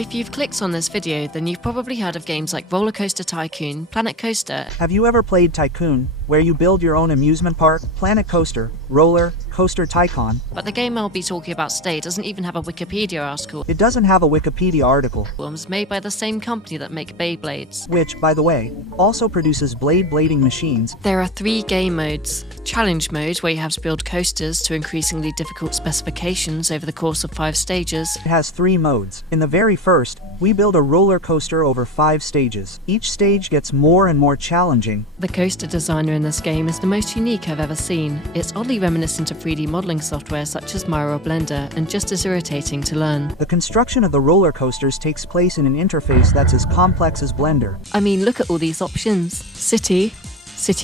If you've clicked on this video, then you've probably heard of games like Roller Coaster Tycoon, Planet Coaster. Have you ever played Tycoon, where you build your own amusement park? Planet Coaster, Roller Coaster Tycoon. But the game I'll be talking about today doesn't even have a Wikipedia article. It doesn't have a Wikipedia article. It was made by the same company that make Beyblades, Which, by the way, also produces blading machines. There are 3 game modes. Challenge mode, where you have to build coasters to increasingly difficult specifications over the course of 5 stages. It has 3 modes. In the very first, we build a roller coaster over 5 stages. Each stage gets more and more challenging. The coaster designer in this game is the most unique I've ever seen. It's oddly reminiscent of 3D modeling software such as Maya or Blender, and just as irritating to learn. The construction of the roller coasters takes place in an interface that's as complex as Blender. I mean, look at all these options. City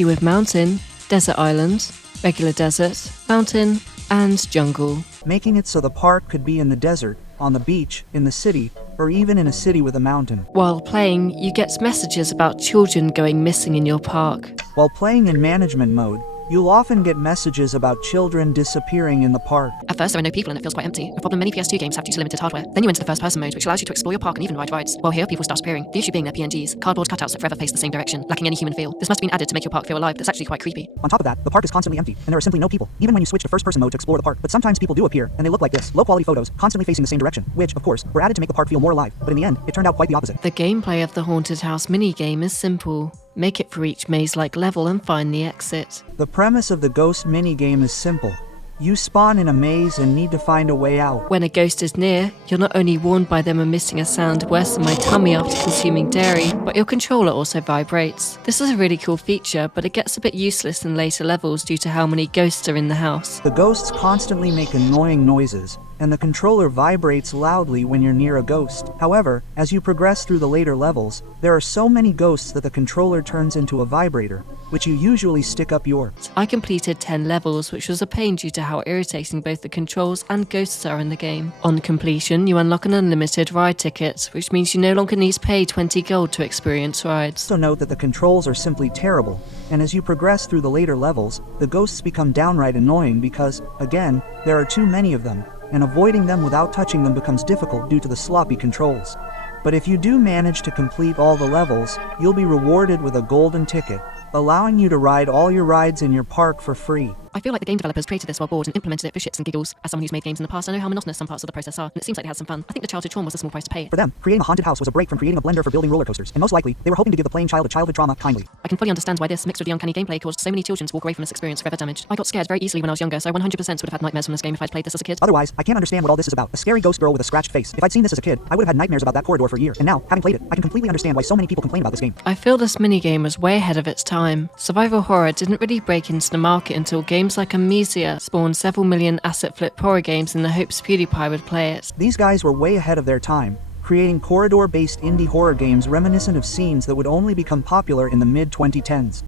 with mountain, desert island, regular desert, mountain, and jungle. Making it so the park could be in the desert, on the beach, in the city, or even in a city with a mountain. While playing, you get messages about children going missing in your park. While playing in management mode, you'll often get messages about children disappearing in the park. At first there are no people and it feels quite empty, a problem many PS2 games have due to limited hardware. Then you enter the first person mode, which allows you to explore your park and even ride rides. While here people start appearing, the issue being they're PNGs, cardboard cutouts that forever face the same direction, lacking any human feel. This must have been added to make your park feel alive, that's actually quite creepy. On top of that, the park is constantly empty, and there are simply no people, even when you switch to first person mode to explore the park. But sometimes people do appear, and they look like this. Low quality photos, constantly facing the same direction, which, of course, were added to make the park feel more alive. But in the end, it turned out quite the opposite. The gameplay of the Haunted House minigame is simple. Make it for each maze-like level and find the exit. The premise of the Ghost minigame is simple. You spawn in a maze and need to find a way out. When a ghost is near, you're not only warned by them emitting a sound worse than my tummy after consuming dairy, but your controller also vibrates. This is a really cool feature, but it gets a bit useless in later levels due to how many ghosts are in the house. The ghosts constantly make annoying noises, and the controller vibrates loudly when you're near a ghost. However, as you progress through the later levels, there are so many ghosts that the controller turns into a vibrator, which you usually stick up your. I completed 10 levels, which was a pain due to how irritating both the controls and ghosts are in the game. On completion, you unlock an unlimited ride ticket, which means you no longer need to pay 20 gold to experience rides. So note that the controls are simply terrible, and as you progress through the later levels, the ghosts become downright annoying because, again, there are too many of them, and avoiding them without touching them becomes difficult due to the sloppy controls. But if you do manage to complete all the levels, you'll be rewarded with a golden ticket, allowing you to ride all your rides in your park for free. I feel like the game developers created this while bored and implemented it for shits and giggles. As someone who's made games in the past, I know how monotonous some parts of the process are, and it seems like they had some fun. I think the childhood trauma was a small price to pay. For them, creating a haunted house was a break from creating a Blender for building roller coasters, and most likely, they were hoping to give the playing child a childhood trauma kindly. I can fully understand why this, mixed with the uncanny gameplay, caused so many children to walk away from this experience forever damaged. I got scared very easily when I was younger, so I 100% would have had nightmares from this game if I'd played this as a kid. Otherwise, I can't understand what all this is about. A scary ghost girl with a scratched face. If I'd seen this as a kid, I would have had nightmares about that corridor for a year, and now, having played it, I can completely understand why so many people complain about this game. I feel this minigame was way ahead of its time. Survival horror didn't really break into the market until games like Amnesia spawned several million asset flip horror games in the hopes PewDiePie would play it. These guys were way ahead of their time, creating corridor-based indie horror games reminiscent of scenes that would only become popular in the mid-2010s.